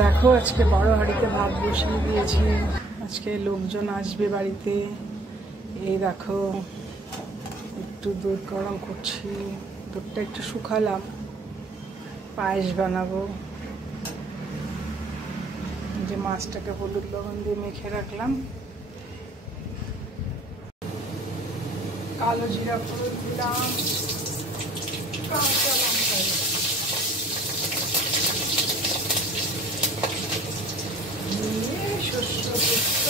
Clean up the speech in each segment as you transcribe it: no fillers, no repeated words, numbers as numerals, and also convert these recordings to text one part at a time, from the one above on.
দেখো আজকে বড় হাঁড়িতে ভাত বসিয়ে দিয়েছি। আজকে লোকজন আসবে বাড়িতে। এই দেখো একটু দুধ গরম করছি, দুধটা একটু শুকালাম, পায়েস বানাবো। যে মাছটাকে হলুদ লবণ দিয়ে মেখে রাখলাম, কালো জিরা ফোড়ন দিলাম, কাঁচা লঙ্কা দিয়ে শস্য পোস্ত,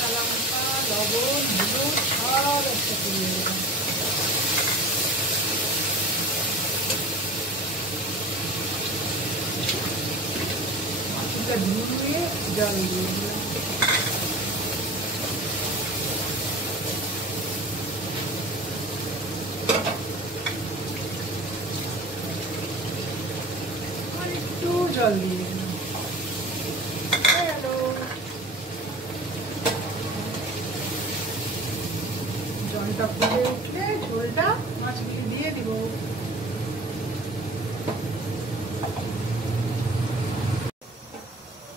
কাঁচা লঙ্কা, লবণ, হলুদ সব একসাথে দিয়ে দিলাম। মাছটা ধুয়ে জল দিয়ে দিলাম। আর একটু জল দিয়ে দিলাম। জলটা ফুটে উঠলে ঝোলটা মাছগুলি দিয়ে দিব।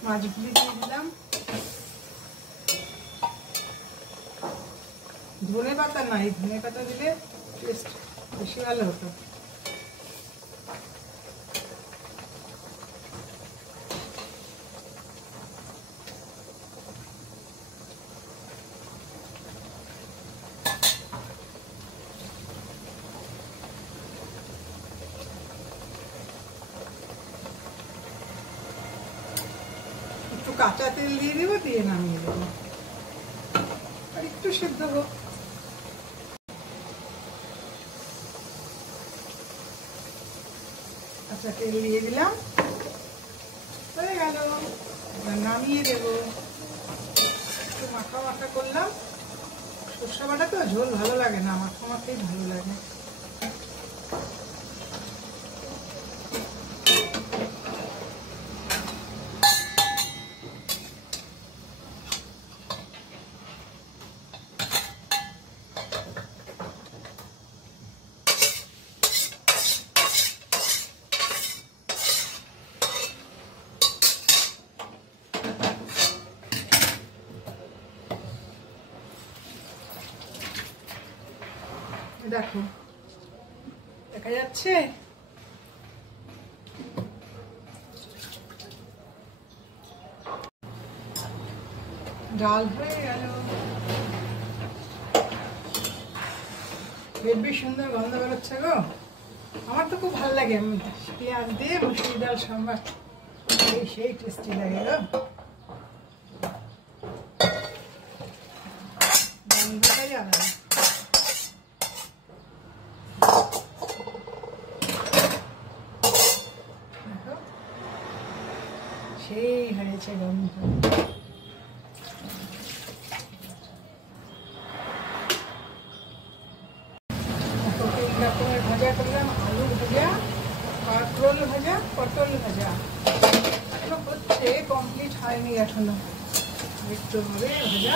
মাছগুলি দিয়ে দিলাম। ধনে পাতা নাই, ধনে পাতা দিলে টেস্ট বেশি ভালো হতো। একটু কাঁচা তেল দিয়ে দেবো, দিয়ে নামিয়ে দেবো। আর একটু সেদ্ধ হোক। কাঁচা তেল দিয়ে দিলাম, হয়ে গেল। এবার নামিয়ে দেবো। একটু মাখা মাখা করলাম। সর্ষে বাটা তো ঝোল ভালো লাগে না, মাখা মাখাই ভালো লাগে। দেখো দেখা যাচ্ছে। ডাল হয়ে গেল। বেশ সুন্দর গন্ধ বেরোচ্ছে গো। আমার তো খুব ভালো লাগে পেঁয়াজ দিয়ে মুসুরি ডাল সাম্বার, সেই টেস্টি লাগে গো। গন্ধটাই আলাদা। সেই হয়েছে গন্ধ। ভাজা করলাম, আলু ভাজা, কাঁকরোল ভাজা, পটল ভাজা। হচ্ছে কমপ্লিট হয়নি এখনো, একটু হবে ভাজা।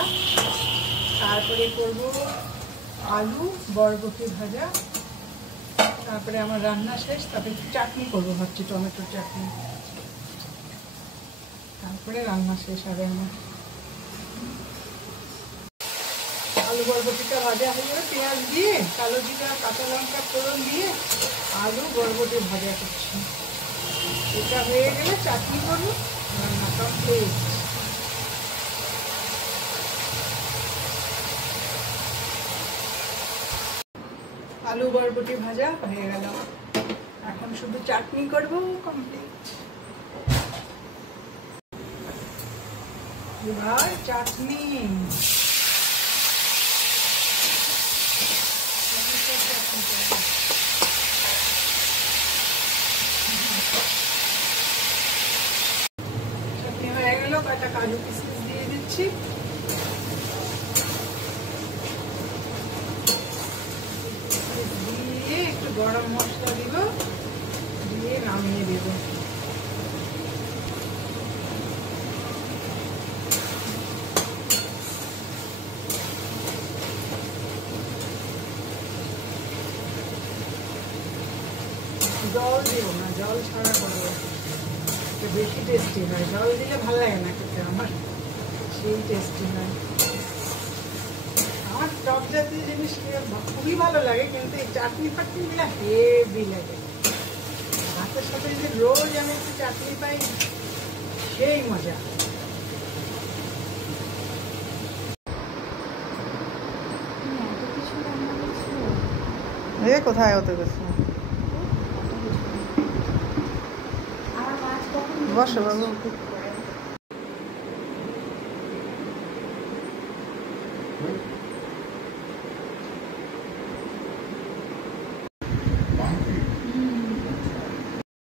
তারপরে করব আলু বরবটি ভাজা। তারপরে আমার রান্না শেষ। তারপরে চাটনি করবো ভাবছি, টমেটোর চাটনি। তারপরে রান্না শেষ হবে আমার। আলু বরবটিটা ভাজা হয়ে যাবে, পেঁয়াজ দিয়ে কালো জিরা কাঁচা লঙ্কা ফোড়ন দিয়ে আলু বরবটি ভাজা করছি। এটা হয়ে গেলে চাটনি করবো, রান্না কমপ্লিট। আলু বরবটি ভাজা হয়ে গেল, এখন শুধু চাটনি করবো, কমপ্লিট। এবার চাটনি। চাটনি হয়ে গেল, কয়েকটা কাজু কিশমিশ দিয়ে দিচ্ছি। দিয়ে একটু গরম মশলা দিব, দিয়ে নামিয়ে দেব। জল দিও না, জল ছাড়া করবো। বেশি টেস্টি হয়, জল দিলে ভালো লাগে না খেতে আমার, সেই টেস্টি হয়। আমার টক জাতীয় জিনিস খুবই ভালো লাগে, কিন্তু এই চাটনি ফাটনি দিলে হেভি লাগে। ভাতের সাথে যদি রোজ আমি একটু চাটনি পাই, সেই মজা। কোথায় হতে গেছে? বসো বাবু।